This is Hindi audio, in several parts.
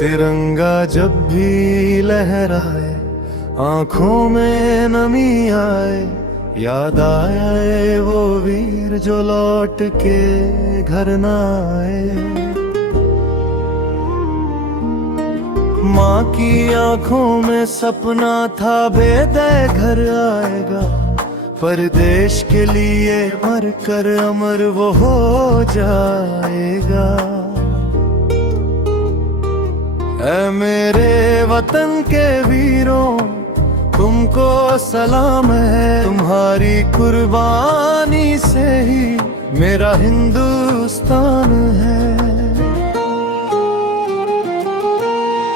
तिरंगा जब भी लहराए, आंखों में नमी आए, याद आए वो वीर जो लौट के घर न आए। माँ की आंखों में सपना था बेदय घर आएगा, पर देश के लिए मर कर अमर वो हो जाएगा। ऐ मेरे वतन के वीरों, तुमको सलाम है, तुम्हारी कुर्बानी से ही मेरा हिंदुस्तान है।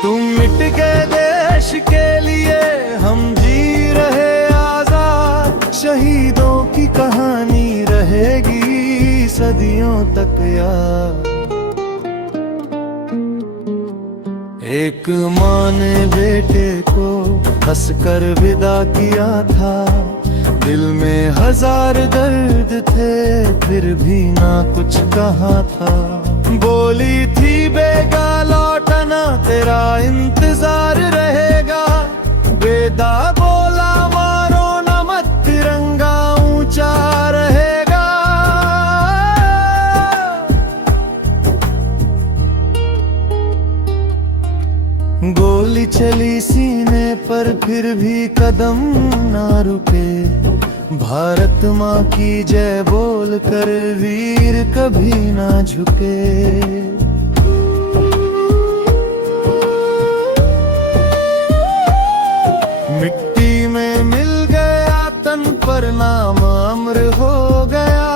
तुम मिट गए देश के लिए, हम जी रहे आजाद। शहीदों की कहानी रहेगी सदियों तक याद। एक माँ ने बेटे को हंसकर विदा किया था, दिल में हजार दर्द थे फिर भी ना कुछ कहा था। बोली थी बेगा लौटना तेरा इंतजार रहेगा, बेदा बोला मारो न मत तिरंगा ऊंचा रहेगा। गोली चली सीने पर फिर भी कदम ना रुके, भारत माँ की जय बोल कर वीर कभी ना झुके। मिट्टी में मिल गया तन पर नाम अमर हो गया,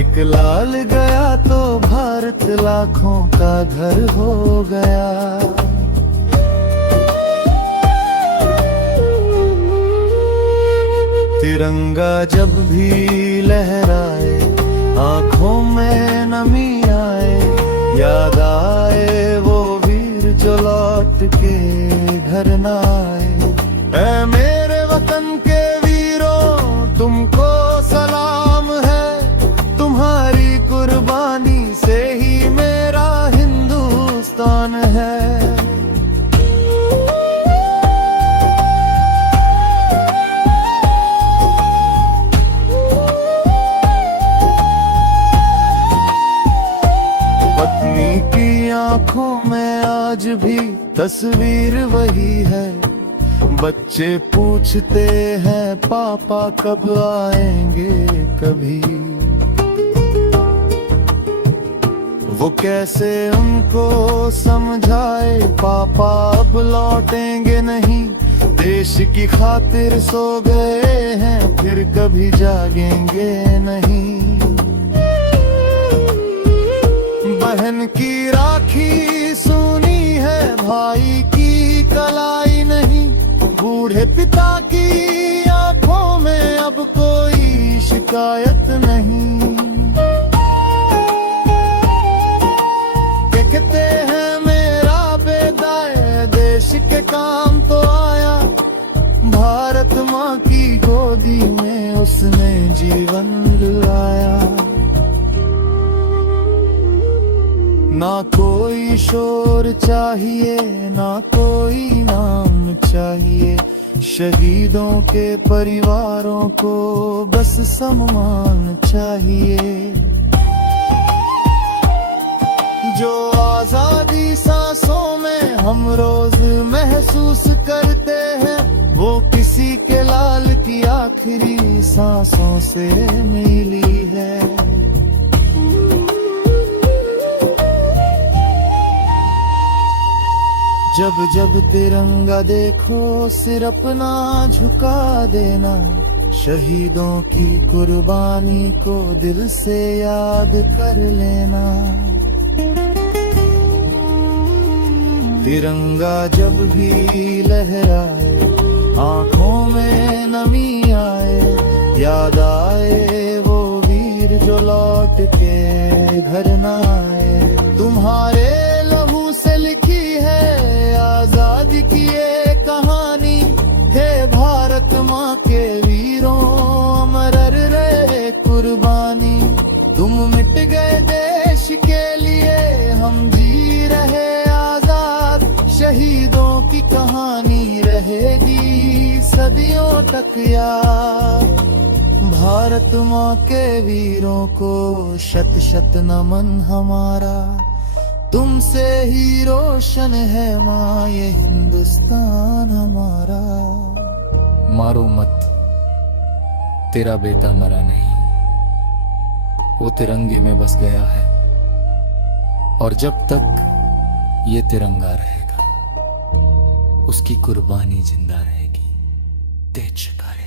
एक लाल गया तो भारत लाखों का घर हो गया। तिरंगा जब भी लहराए, आंखों में नमी आए, याद आए वो वीर जो लौट के घर न आए। ऐ मेरे वतन के वीरों, तुमको सलाम है, तुम्हारी कुर्बानी से ही मेरा हिंदुस्तान है। पत्नी की आंखों में आज भी तस्वीर वही है, बच्चे पूछते हैं पापा कब आएंगे कभी। वो कैसे उनको समझाए पापा अब लौटेंगे नहीं, देश की खातिर सो गए हैं फिर कभी जागेंगे नहीं। बहन की राखी सुनी है, भाई की कलाई नहीं, बूढ़े पिता की आंखों में अब कोई शिकायत नहीं। कहते हैं मेरा बेदाए देश के काम तो आया, भारत माँ की गोदी में उसने जीवन लाया। ना कोई शोर चाहिए ना कोई नाम चाहिए, शहीदों के परिवारों को बस सम्मान चाहिए। जो आजादी सांसों में हम रोज महसूस करते हैं, वो किसी के लाल की आखिरी सांसों से मिली है। जब जब तिरंगा देखो सिर अपना झुका देना, शहीदों की कुर्बानी को दिल से याद कर लेना। तिरंगा जब भी लहराए, आंखों में नमी आए, याद आए वो वीर जो लौट के घर न आए। तुम्हारे लहू से लिखी है आजादी की ये कहानी, हे भारत माँ के वीरों अमर रहे कुर्बानी। तुम मिट गए देश के लिए, हम जी रहे आजाद। रहेगी सदियों तक याद। भारत माँ के वीरों को शत शत नमन हमारा, तुमसे ही रोशन है माँ ये हिंदुस्तान हमारा। मारो मत, तेरा बेटा मरा नहीं, वो तिरंगे में बस गया है, और जब तक ये तिरंगा रहेगा उसकी कुर्बानी जिंदा रहेगी। तेज शिकायत।